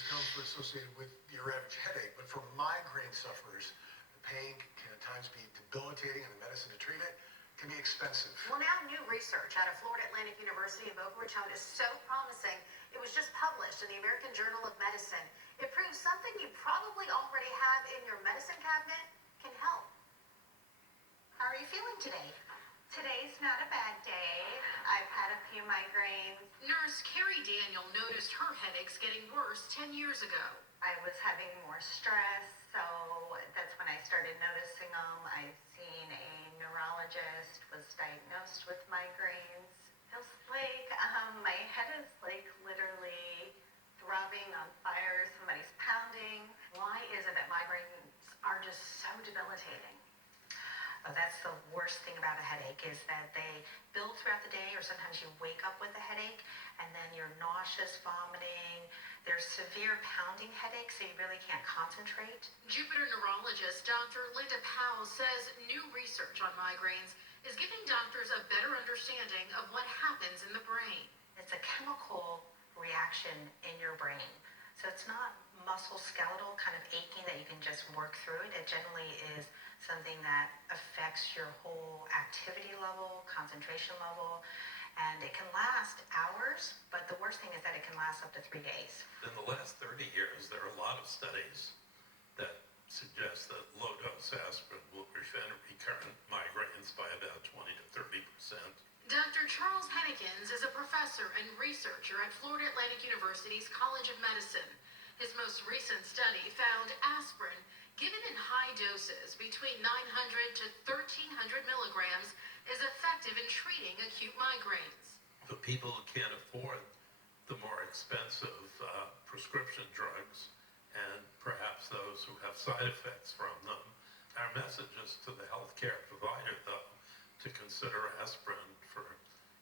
is associated with your average headache, but for migraine sufferers, the pain can at times be debilitating, and the medicine to treat it can be expensive. Well, now new research out of Florida Atlantic University in Boca Raton is so promising. It was just published in the American Journal of Medicine. It proves something you probably already have in your medicine cabinet can help. How are you feeling today? Today's not a bad day. I've had a few migraines. Nurse Carrie Daniel noticed her headaches getting worse 10 years ago. I was having more stress, so that's when I started noticing them. I've seen a neurologist, was diagnosed with migraines. Feels like my head is like literally throbbing on fire. Somebody's pounding. Why is it that migraines are just so debilitating? That's the worst thing about a headache, is that they build throughout the day, or sometimes you wake up with a headache and then you're nauseous, vomiting. There's severe pounding headaches, so you really can't concentrate. Jupiter neurologist Dr. Linda Powell says new research on migraines is giving doctors a better understanding of what happens in the brain. It's a chemical reaction in your brain. So it's not musculoskeletal kind of aching that you can just work through it. It generally is something that affects your whole activity level, concentration level, and it can last hours, but the worst thing is that it can last up to 3 days. In the last 30 years, there are a lot of studies that suggest that low-dose aspirin will prevent recurrent migraines by about 20 to 30%. Dr. Charles Hennekins is a professor and researcher at Florida Atlantic University's College of Medicine. His most recent study found aspirin given in high doses between 900 to 1,300 milligrams is effective in treating acute migraines. For people who can't afford the more expensive prescription drugs, and perhaps those who have side effects from them, our message is to the healthcare provider, though, to consider aspirin for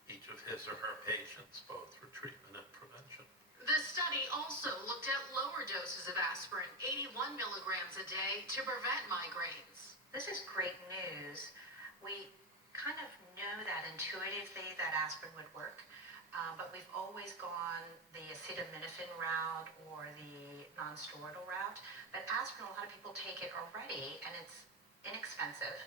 each of his or her patients, both for treatment and prevention. The study also looked at lower doses of aspirin, 81 milligrams a day, to prevent migraines. This is great news. We kind of knew that intuitively that aspirin would work, but we've always gone the acetaminophen route or the non-steroidal route. But aspirin, a lot of people take it already, and it's inexpensive.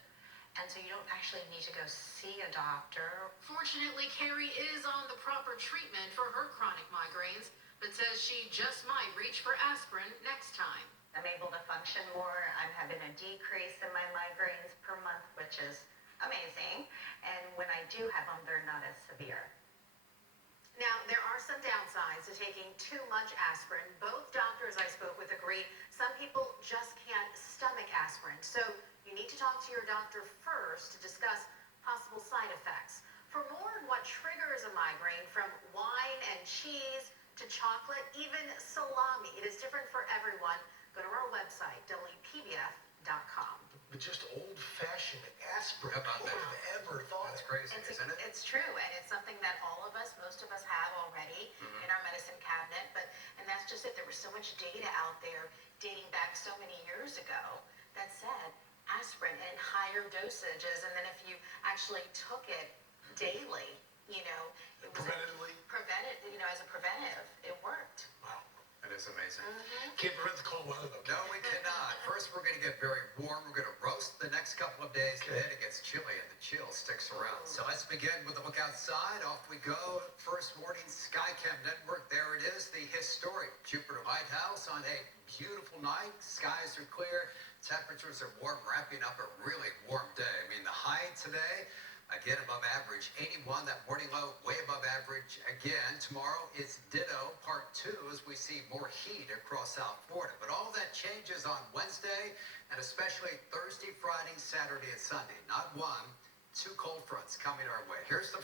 And so you don't actually need to go see a doctor. Fortunately, Carrie is on the proper treatment for her chronic migraines, but says she just might reach for aspirin next time. I'm able to function more. I'm having a decrease in my migraines per month, which is amazing. And when I do have them, they're not as severe. Now, there are some downsides to taking too much aspirin. Both doctors I spoke with agree some people just can't stomach aspirin. So you need to talk to your doctor first to discuss possible side effects. For more on what triggers a migraine, from wine and cheese to chocolate, even salami, it is different for everyone. Go to our website, wpbf.com. But just old-fashioned aspirin, How about who would that? have ever thought? That's crazy, isn't it? It's true, and it's something that all of us, most of us have already in our medicine cabinet, and that's just it. There was so much data out there dating back so many years ago that said aspirin in higher dosages, and then if you actually took it daily, it was Preventatively? as a preventive, it worked. Wow. It is amazing. Can't prevent the cold weather, though. No, we cannot. First, we're going to get very warm. We're going to roast the next couple of days. Then it gets chilly, and the chill sticks around. So let's begin with a look outside. Off we go. First morning Skycam Network. There it is, the historic Jupiter Lighthouse on a beautiful night. Skies are clear. Temperatures are warm, wrapping up a really warm day. I mean, the high today, again above average, 81. That morning low, way above average again. Tomorrow it's ditto, part 2, as we see more heat across South Florida. But all that changes on Wednesday, and especially Thursday, Friday, Saturday, and Sunday. Not one, 2 cold fronts coming our way. Here's the